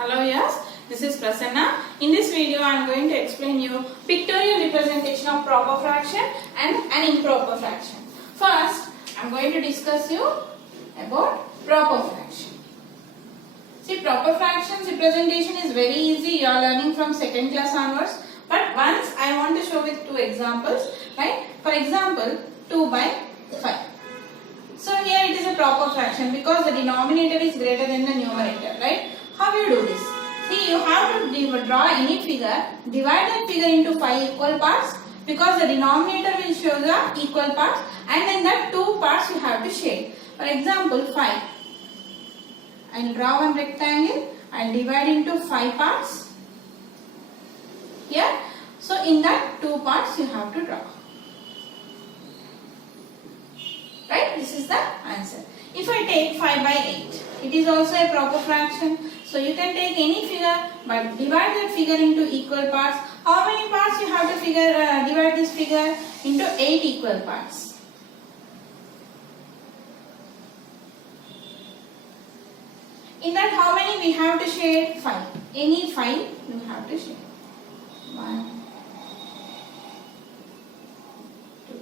Hello, yes, this is Prasanna. In this video, I am going to explain you pictorial representation of proper fraction and an improper fraction. First, I am going to discuss you about proper fraction. See, proper fractions representation is very easy. You are learning from second class onwards. But once I want to show with two examples, right? For example, 2 by 5. So here it is a proper fraction because the denominator is greater than the numerator, right? How you do this? See, you have to draw any figure, divide that figure into 5 equal parts because the denominator will show the equal parts, and in that 2 parts you have to shade. For example, 5. I will draw one rectangle, I will divide into 5 parts here. So in that 2 parts you have to draw. Right? This is the answer. If I take 5 by 8, it is also a proper fraction. So you can take any figure but divide that figure into equal parts. How many parts you have to divide this figure into 8 equal parts. In that how many we have to shade? 5. Any 5 you have to shade. 1, 2,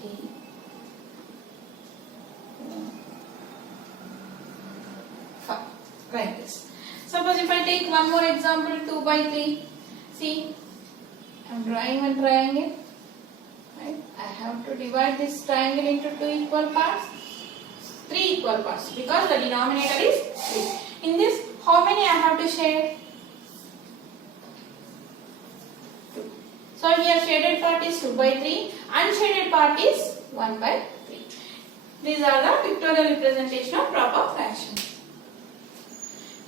3, 4, 5. Like this. Suppose if I take one more example, 2 by 3. See, I am drawing one triangle. Right? I have to divide this triangle into 2 equal parts. 3 equal parts because the denominator is 3. In this, how many I have to shade? 2. So here shaded part is 2 by 3, unshaded part is 1 by 3. These are the pictorial representation of proper fractions.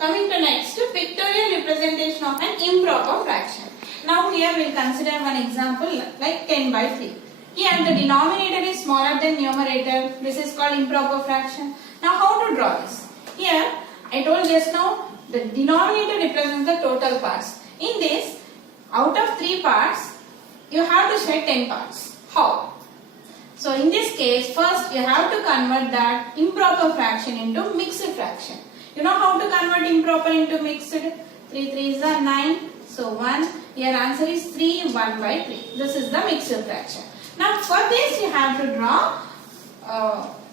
Coming to next, pictorial representation of an improper fraction. Now here we will consider one example like 10 by 3. Here the denominator is smaller than numerator. This is called improper fraction. Now how to draw this? Here I told just now the denominator represents the total parts. In this, out of 3 parts, you have to shade 10 parts. How? So in this case, first you have to convert that improper fraction into mixed fraction. You know how to convert improper into mixed? 3 3s are 9. So 1. Your answer is 3 1 by 3. This is the mixed fraction. Now for this you have to draw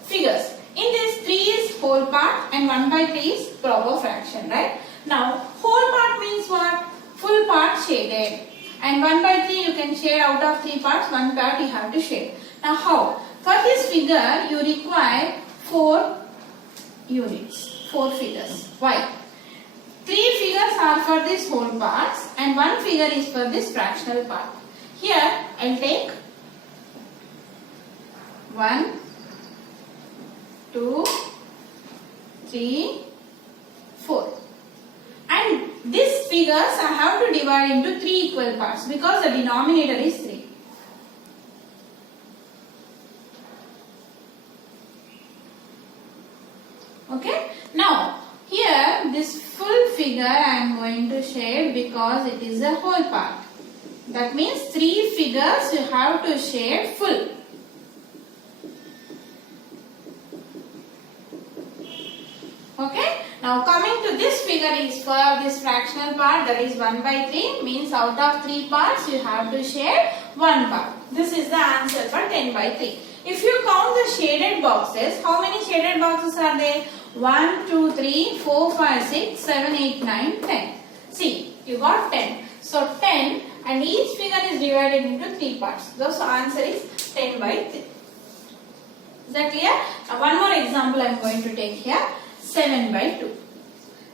figures. In this 3 is whole part and 1 by 3 is proper fraction, right? Now whole part means what? Full part shaded. And 1 by 3 you can shade out of 3 parts, 1 part you have to shade. Now how? For this figure you require 4 units, 4 figures. Why? 3 figures are for this whole parts and 1 figure is for this fractional part. Here I will take 1, 2, 3, 4. And these figures I have to divide into 3 equal parts because the denominator is 3. Okay. Now here this full figure I am going to shade because it is a whole part. That means 3 figures you have to shade full. Okay. Now coming to this figure is for this fractional part, that is 1 by 3, means out of 3 parts you have to shade 1 part. This is the answer for 10 by 3. If you count the shaded boxes, how many shaded boxes are there? 1, 2, 3, 4, 5, 6, 7, 8, 9, 10. See, you got 10. So 10 and each figure is divided into 3 parts. So answer is 10 by 3. Is that clear? Now one more example I am going to take here. 7 by 2.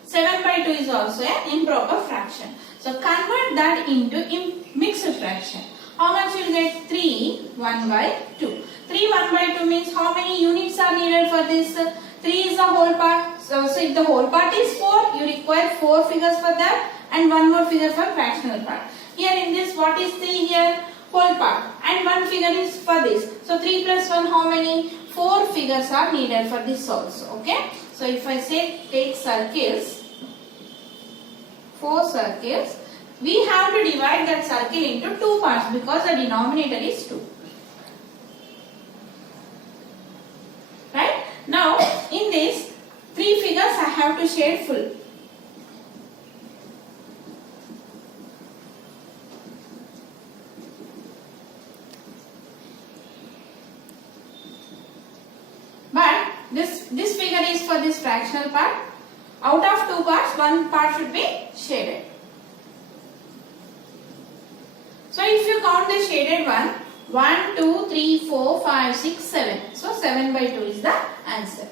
7 by 2 is also an improper fraction. So convert that into mixed fraction. How much you will get? 3 1 by 2. 3 1 by 2 means how many units are needed for this? 3 is the whole part. So if the whole part is 4, you require 4 figures for that and 1 more figure for fractional part. Here in this, what is 3 here? Whole part. And 1 figure is for this. So 3 plus 1, how many? 4 figures are needed for this also. Okay. So if I say take circles, 4 circles, we have to divide that circle into 2 parts because the denominator is 2. Right? Now in this 3 figures I have to shade full. But this figure is for this fractional part. Out of 2 parts, 1 part should be shaded. So if you count the shaded one, 1, 2, 3, 4, 5, 6, 7. So 7 by 2 is the answer.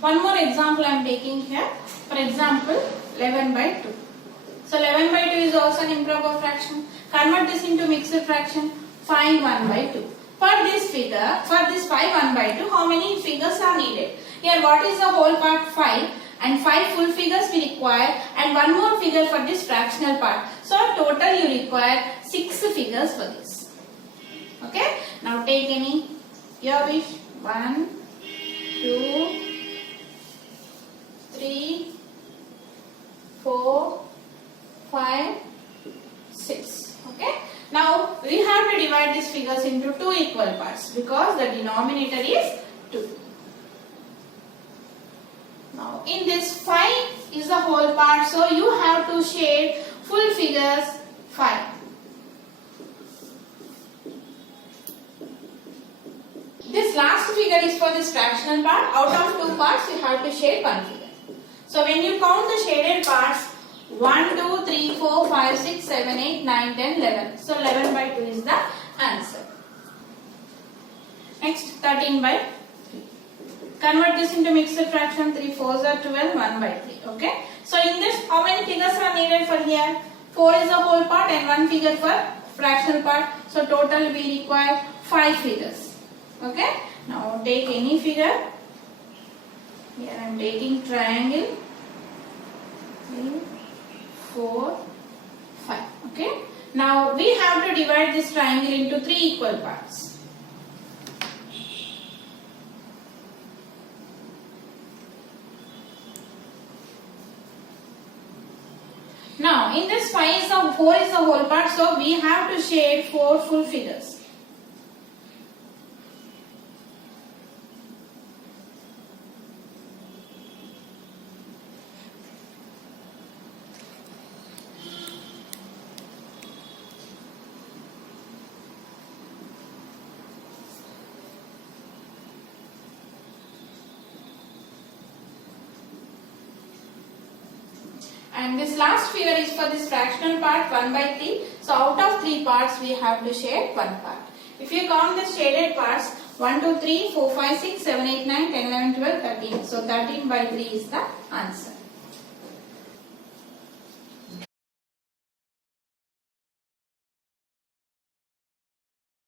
One more example I am taking here. For example, 11 by 2. So 11 by 2 is also an improper fraction. Convert this into mixed fraction. Find 1 by 2. For this figure, for this 5 1 by 2, how many figures are needed? Here what is the whole part? 5. And 5 full figures we require and 1 more figure for this fractional part. So total you require 6 figures for this. Okay. Now take any your wish. 1, 2, 3, 4, 5, 6. Okay. Now we have to divide these figures into 2 equal parts because the denominator is 2. Now in this 5 is the whole part, so you have to shade full figures 5. This last figure is for this fractional part. Out of 2 parts you have to shade 1 figure. So when you count the shaded parts, 1, 2, 3, 4, 5, 6, 7, 8, 9, 10, 11. So 11 by 2 is the answer. Next 13 by 3. Convert this into mixed fraction. 3 4s are 12, 1 by 3. Okay. So in this, how many figures are needed for here? 4 is the whole part and 1 figure for fractional part. So total we require 5 figures. Okay. Now take any figure. Here I am taking triangle. 3, 4, 5. Okay. Now we have to divide this triangle into 3 equal parts. Now in this 4 is the whole part, so we have to shade 4 full figures. And this last figure is for this fractional part 1 by 3. So out of 3 parts we have to shade 1 part. If you count the shaded parts 1, 2, 3, 4, 5, 6, 7, 8, 9, 10, 11, 12, 13. So 13 by 3 is the answer.